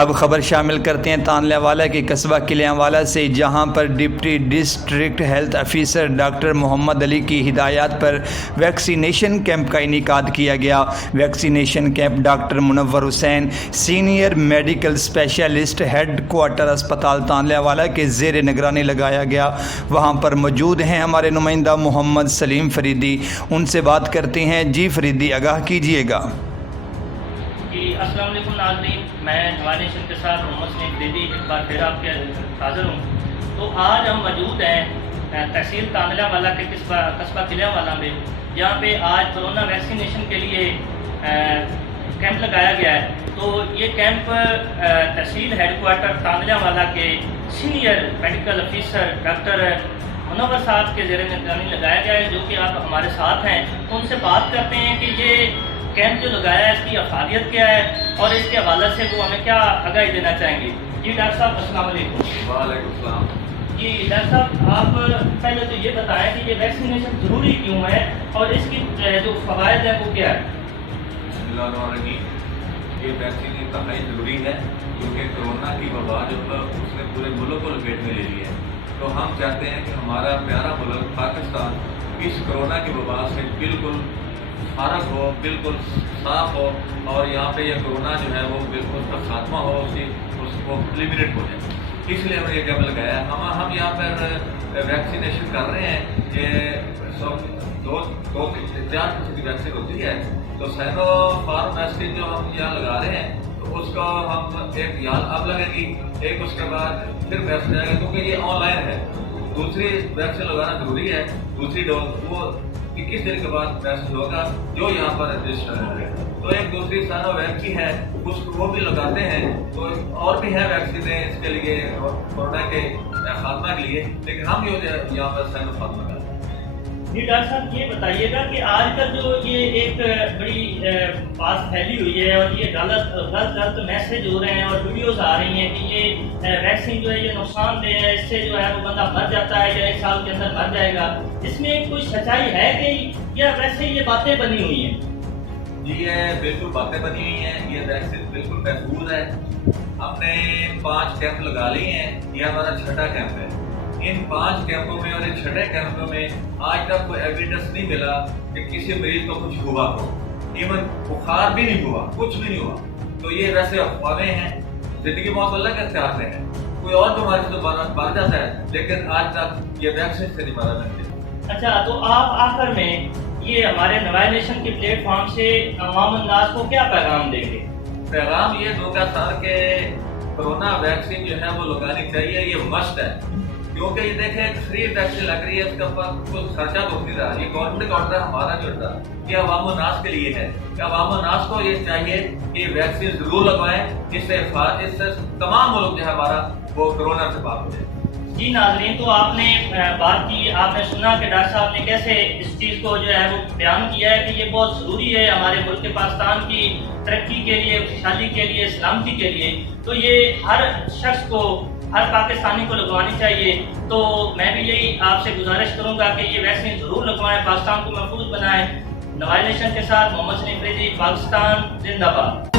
اب خبر شامل کرتے ہیں تانلہ والا کے قصبہ کلیانوالا سے، جہاں پر deputy district health officer doctor Muhammad Ali کی ہدایات پر ویکسینیشن کیمپ کا انعقاد کیا گیا۔ Vaccination camp doctor Munawar Hussain, senior medical specialist, headquarter اسپتال تانلہ والا کے زیر نگرانی لگایا گیا۔ وہاں پر موجود ہیں ہمارے نمائندہ محمد سلیم فریدی، ان سے بات کرتے ہیں۔ جی فریدی، آگاہ کیجیے گا۔ السلام علیکم ناظرین، میں نوائنیشن کے ساتھ محمد سلیم فریدی ایک بار پھر آپ کے حاضر ہوں۔ تو آج ہم موجود ہیں تحصیل تانلہ والا کے قصبہ کلیانوالا میں، جہاں پہ آج کرونا ویکسینیشن کے لیے کیمپ لگایا گیا ہے۔ تو یہ کیمپ تحصیل ہیڈ کوارٹر تانلہ والا کے سینئر میڈیکل آفیسر ڈاکٹر منور صاحب کے زیر نگرانی لگایا گیا ہے، جو کہ آپ ہمارے ساتھ ہیں۔ ان سے بات کرتے ہیں کہ یہ کیمپ جو لگایا ہے اس کی افادیت کیا ہے اور اس کے حوالے سے وہ ہمیں کیا آگاہی دینا چاہیں گے۔ جی ڈاکٹر صاحب السلام علیکم۔ وعلیکم السلام۔ جی ڈاکٹر صاحب، آپ پہلے تو یہ بتائیں کہ یہ ویکسینیشن ضروری کیوں ہے اور اس کی جو فوائد ہیں وہ کیا ہے؟ بسم اللہ الرحمن الرحیم۔ یہ ویکسین انتہائی ضروری ہے کیونکہ کرونا کی وبا جو ہے اس نے پورے ملک کو لپیٹ میں لے لی ہے۔ تو ہم چاہتے ہیں کہ ہمارا پیارا ملک پاکستان اس کرونا کی وبا سے بالکل فارغ ہو، بالکل صاف ہو، اور یہاں پہ یہ کرونا جو ہے وہ بالکل اس کا خاتمہ ہو، اس کو ایلیمنیٹ ہو جائے۔ اس لیے ہم نے یہ کیمپ لگایا ہے۔ ہم یہاں پر ویکسینیشن کر رہے ہیں کہ 4 قسم کی ویکسین ہوتی ہے۔ تو سینو فارم ویکسین جو ہم یہاں لگا رہے ہیں تو اس کو ہم ایک یاد اب لگے گی، ایک اس کے بعد پھر ویکسین جائے گا، کیونکہ یہ آن لائن ہے۔ دوسری ویکسین لگانا ضروری ہے، دوسری ڈوز وہ 21 دن کے بعد ویکسین ہوگا جو یہاں پر رجسٹر ہے۔ تو ایک دوسری سینو ویک کی ہے، اس کو وہ بھی لگاتے ہیں۔ تو اور بھی ہیں ویکسینیں اس کے لیے کورونا کے خاتمہ کے لیے، لیکن ہم یہاں پر سینو خاتمہ کرتے ہیں۔ جی ڈاکٹر صاحب، یہ بتائیے گا کہ آج کل جو یہ ایک بڑی بات پھیلی ہوئی ہے اور یہ غلط میسج ہو رہے ہیں اور ویڈیوز آ رہی ہیں کہ یہ ویکسین جو ہے یہ نقصان دہ ہے، اس سے جو ہے وہ بندہ مر جاتا ہے یا 1 سال کے اندر مر جائے گا، اس میں کوئی سچائی ہے کہ یا ویسے یہ باتیں بنی ہوئی ہیں؟ جی یہ بالکل باتیں بنی ہوئی ہیں، یہ ویکسین بالکل محفوظ ہے۔ ہم نے 5 کیمپ لگا لیے ہیں، یہ ہمارا 6واں کیمپ ہے۔ ان 5 کیمپوں میں اور ان 6 کیمپوں میں آج تک کوئی ایویڈنس نہیں ملا کہ کسی مریض کو کچھ ہوا ہو، ایون بخار بھی نہیں ہوا، کچھ بھی نہیں ہوا۔ تو یہ ویسے افواہیں ہیں، زندگی موت اللہ کے اختیار میں ہے، کوئی اور بیماری سے تو مر جاتا ہے، لیکن آج تک یہ ویکسین سے نہیں مارا جاتا۔ اچھا، تو آپ آخر میں یہ ہمارے نوائنیشن کے پلیٹ فارم سے عوام الناس کو کیا پیغام دیں گے؟ پیغام یہ دوں گا سر کہ کرونا ویکسین جو ہے وہ لگانی چاہیے، یہ مست ہے۔ کیونکہ یہ دیکھیں ایک فری ویکسین لگ رہی ہے، اس کے اوپر کوئی خرچہ تو نہیں رہا۔ یہ گورنمنٹ کا آرڈر ہمارا جو تھا یہ عوام الناس کے لیے ہے کہ عوام الناس کو یہ چاہیے کہ یہ ویکسین ضرور لگوائیں، اس سے تمام ملک جو ہے ہمارا وہ کرونا سے پاک ہو جائے۔ جی ناظرین، تو آپ نے بات کی، آپ نے سنا کہ ڈاکٹر صاحب نے کیسے اس چیز کو جو ہے وہ بیان کیا ہے کہ یہ بہت ضروری ہے ہمارے ملک پاکستان کی ترقی کے لیے، خوشحالی کے لیے، سلامتی کے لیے۔ تو یہ ہر شخص کو، ہر پاکستانی کو لگوانی چاہیے۔ تو میں بھی یہی آپ سے گزارش کروں گا کہ یہ ویکسین ضرور لگوائیں، پاکستان کو محفوظ بنائیں۔ نوائنیشن کے ساتھ محمد سلیم فریدی، پاکستان زندہ باد۔